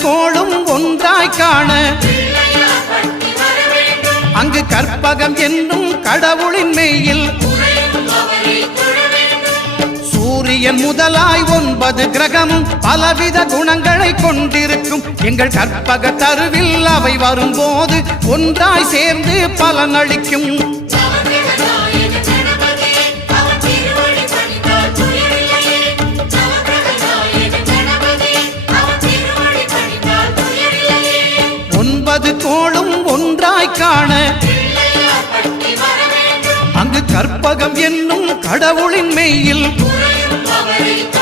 கோளும் ஒன்றாய் காண அங்கு கற்பகம் என்னும் கடவுளின் மெய்யில் சூரியன் முதலாய் 9 கிரகமும் பலவித குணங்களை கொண்டிருக்கும் எங்கள் கற்பக தருவில் அவை வரும்போது ஒன்றாய் சேர்ந்து பலனளிக்கும். கோளும் ஒன்றாய் காண அங்கு கற்பகம் என்னும் கடவுளின் மெய்யில்